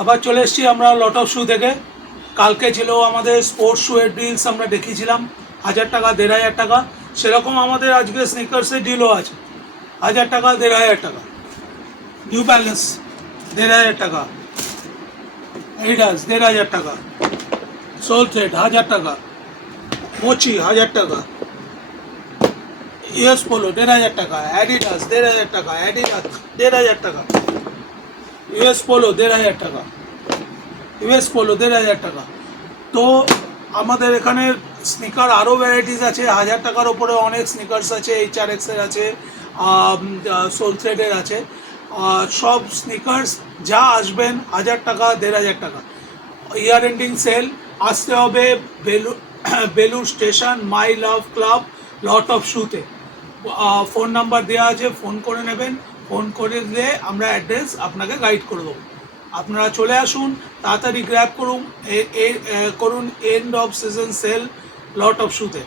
আবার চলে এসেছি আমরা লট অফ শু থেকে। কালকে ছিল আমাদের স্পোর্টস শুয়ের ডিলস, আমরা দেখিয়েছিলাম 1000 টাকা 1500 টাকা। সেরকম আমাদের আজকে স্নিকার্সের ডিলও আছে, 1000 টাকা 1500 টাকা। নিউ ব্যালেন্স 1500 টাকা, এডিডাস 1500 টাকা, সোল থ্রেড 1000 টাকা, মোচি 1000 টাকা, ইউএস পোলো 1500 টাকা, অ্যাডিডাস 1500 টাকা, অ্যাডিডাস 1500 টাকা, ইউএস পোলো 1500 টাকা, ইউএস পোলো 1500 টাকা। তো আমাদের এখানে স্নিকার আরও ভ্যারাইটিস আছে, 1000 টাকার ওপরে অনেক স্নিকার্স আছে, HRX-এর আছে, সোল থ্রেডের আছে। সব স্নিকার্স যা আসবেন 1000 টাকা 1500 টাকা। ইয়ার এন্ডিং সেল আসতে হবে Belur station my love club lot of শুতে। ফোন নাম্বার দেওয়া আছে, ফোন করে নেবেন। ফোন করে দিয়ে আমরা অ্যাড্রেস আপনাকে গাইড করে দেবো। আপনারা চলে আসুন, তাড়াতাড়ি গ্র্যাব করুন, করুন end of season sale lot of শুতে।